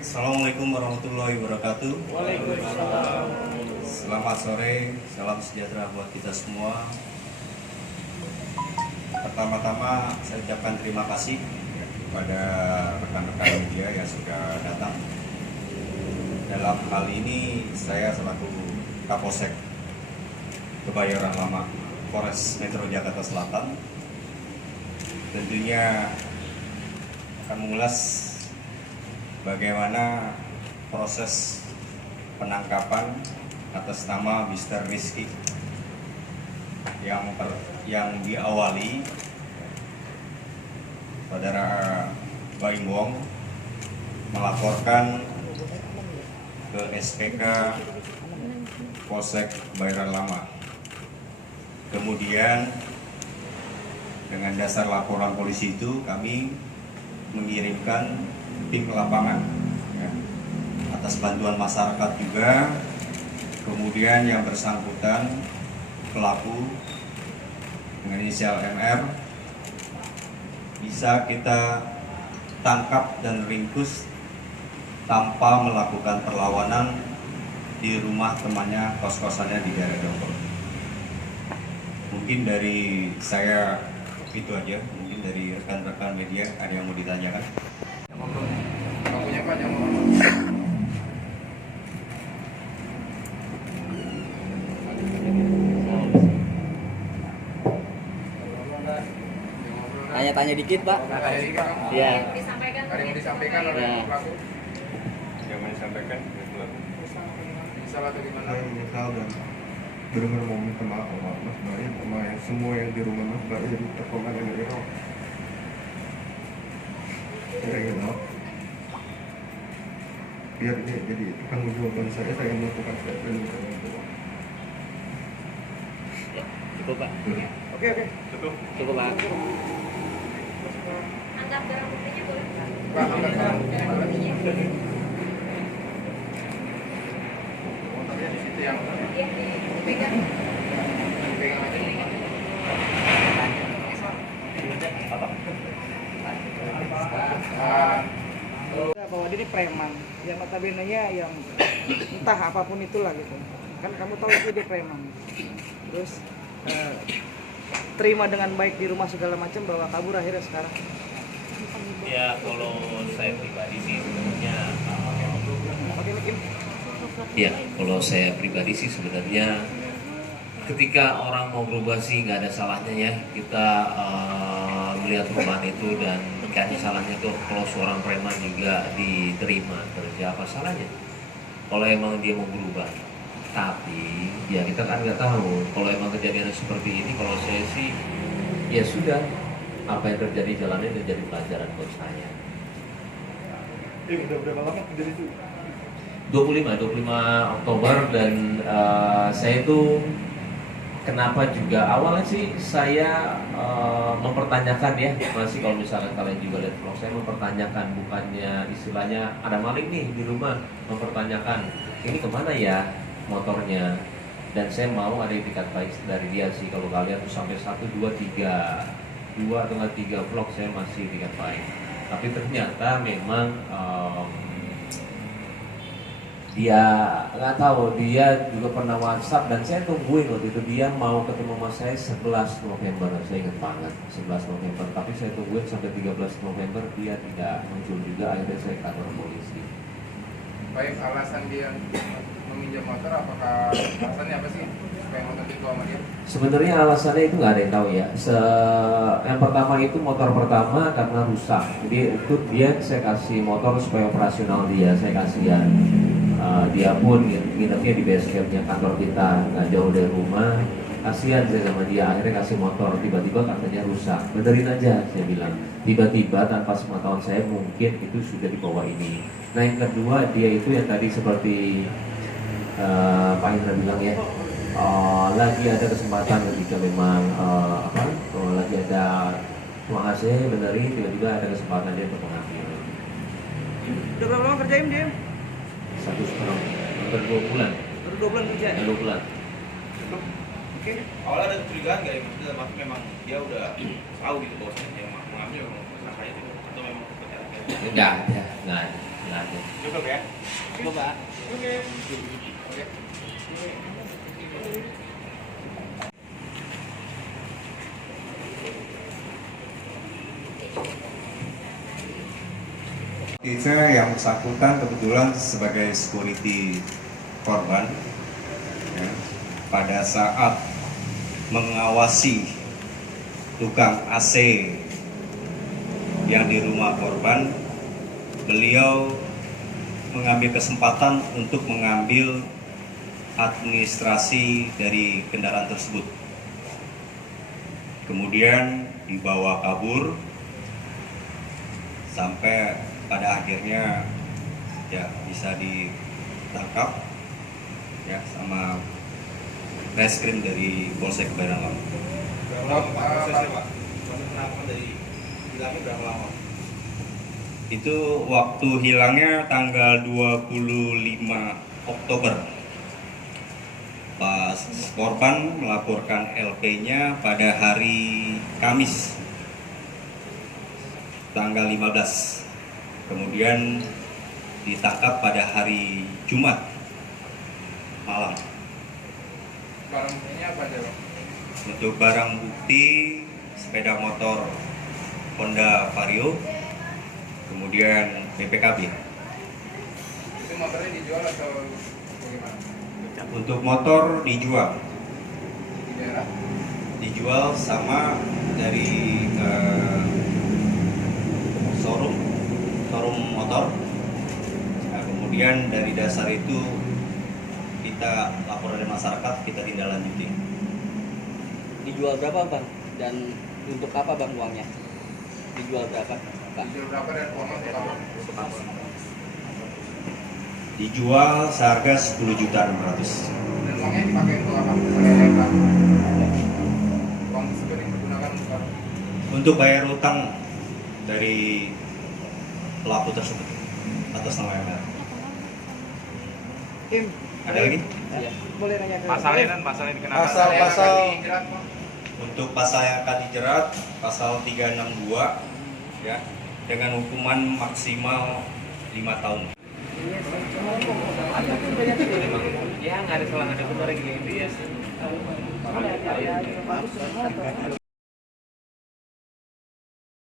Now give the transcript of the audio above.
Assalamualaikum warahmatullahi wabarakatuh. Waalaikumsalam. Selamat sore, salam sejahtera buat kita semua. Pertama-tama saya ucapkan terima kasih kepada rekan-rekan media yang sudah datang. Dalam hal ini saya selaku Kapolsek Kebayoran Lama, Polres Metro Jakarta Selatan, tentunya akan mengulas bagaimana proses penangkapan atas nama Mr. Rizky yang diawali saudara Baim Wong melaporkan ke SPK Polsek Kebayoran Lama. Kemudian dengan dasar laporan polisi itu kami mengirimkan tim ke lapangan ya, atas bantuan masyarakat juga. Kemudian yang bersangkutan pelaku dengan inisial MR bisa kita tangkap dan ringkus tanpa melakukan perlawanan di rumah temannya, kos-kosannya di daerah Dongkol. Mungkin dari saya itu aja. Mungkin dari rekan-rekan media ada yang mau ditanyakan? Punya Pak yang mau. Tanya-tanya dikit, Pak. Tanya dikit, Pak. Iya. Ada yang mau disampaikan oleh Ya. pelaku? Yang mau disampaikan oleh pelaku? Misal atau gimana? Saya menyesal dan benar-benar mau minta maaf sama Mas Baim sama yang semua yang di rumah Mas Baim terkomen dari Irak. Saya ingin tahu biar dia jadi tanggung jawaban saya melakukan statement itu. Cukup, Pak. Oke. Cukup, Pak. Anggap barang buktinya boleh. Pak, angkat barang buktinya. motornya di situ yang Iya, dipegang. pegang aja. Bahwa dia ini preman yang notabene-nya yang entah apapun itulah gitu kan, kamu tahu itu dia preman, terus terima dengan baik di rumah segala macam, bahwa kabur akhirnya sekarang. Ya kalau saya pribadi sih sebenarnya ya kalau saya pribadi sih sebenarnya ketika orang mau berubah sih nggak ada salahnya ya kita melihat perubahan itu, dan nggak ada salahnya tuh kalau seorang preman juga diterima kerja, apa salahnya kalau emang dia mau berubah. Tapi ya kita kan nggak tahu kalau emang kejadian seperti ini. Kalau saya sih ya sudah, apa yang terjadi jalannya dan jadi pelajaran buat saya. Udah berapa lama jadi itu? 25 Oktober dan saya itu kenapa juga awalnya sih saya mempertanyakan ya, masih kalau misalnya kalian juga lihat vlog saya mempertanyakan, bukannya istilahnya ada maling nih di rumah, mempertanyakan ini kemana ya motornya, dan saya mau ada itikat baik dari dia sih. Kalau kalian tuh sampai 1, 2, 3 atau 3 vlog saya masih itikat baik, tapi ternyata memang dia nggak tahu, dia juga pernah WhatsApp dan saya tungguin waktu itu dia mau ketemu sama saya 11 November, saya ingat banget 11 November, tapi saya tungguin sampai 13 November dia tidak muncul juga. Akhirnya saya ke kantor polisi. Baik, alasan dia meminjam motor, apakah alasannya apa sih supaya motor dibawa sama dia? Sebenarnya alasannya itu nggak ada yang tahu ya. Yang pertama itu motor pertama karena rusak, jadi itu dia saya kasih motor supaya operasional dia, saya kasihan. Dia pun nginepnya di base campnya kantor kita, nggak jauh dari rumah. Kasihan saya sama dia, akhirnya kasih motor, tiba-tiba katanya rusak, benerin aja saya bilang. Tiba-tiba tanpa sepengetahuan saya mungkin itu sudah dibawa ini. Nah yang kedua, dia itu yang tadi seperti Pak Indra bilang ya, lagi ada kesempatan ketika memang lagi ada uang AC benerin, tiba-tiba ada kesempatan dia untuk mengambil. Udah berapa lama kerjain dia? 1,5 hampir 2 bulan. Baru 2 bulan kerja. 2 bulan. Oke. Awalnya ada kecurigaan nggak ya, maksudnya memang dia udah tahu gitu bahwasanya dia mengambil masalahnya itu, atau memang seperti apa? Enggak ada. istilahnya. Cukup ya? Cukup Pak. Oke. Saya yang bersangkutan kebetulan sebagai security korban, ya, pada saat mengawasi tukang AC yang di rumah korban, beliau mengambil kesempatan untuk mengambil administrasi dari kendaraan tersebut. Kemudian dibawa kabur sampai pada akhirnya ya bisa ditangkap ya sama reskrim dari Polsek Badan Lama. Berapa lama Pak prosesnya Pak? Proses penangkapan dari hilangnya berapa lama? Itu waktu hilangnya tanggal 25 Oktober. Pas korban melaporkan LP-nya pada hari Kamis tanggal 15. Kemudian ditangkap pada hari Jumat malam. Barang buktinya apa aja Pak? Untuk barang bukti sepeda motor Honda Vario, kemudian BPKB. Itu motornya dijual atau bagaimana? Untuk motor dijual, Di daerah? dijual sama dari showroom motor. Nah, kemudian dari dasar itu kita lapor dari masyarakat, kita tindak lanjuti. Dijual berapa Bang? Dan untuk apa Bang uangnya? Dijual berapa Pak? Dijual berapa dan uangnya untuk apa? Dijual seharga 10.600.000. Dan uangnya dipakai untuk apa? Sebagai apa? Uang tersebut yang digunakan untuk apa? Untuk bayar utang dari pelaku tersebut atas nama ML. Im, Ada lagi? Iya. boleh nanya ke Pasalnya dan pasalnya dikenakan. Yang akan dijerat, Pak? Untuk pasal yang akan dijerat pasal 362 ya dengan hukuman maksimal 5 tahun. Ya nggak ada salah, nggak ada benar gitu ya.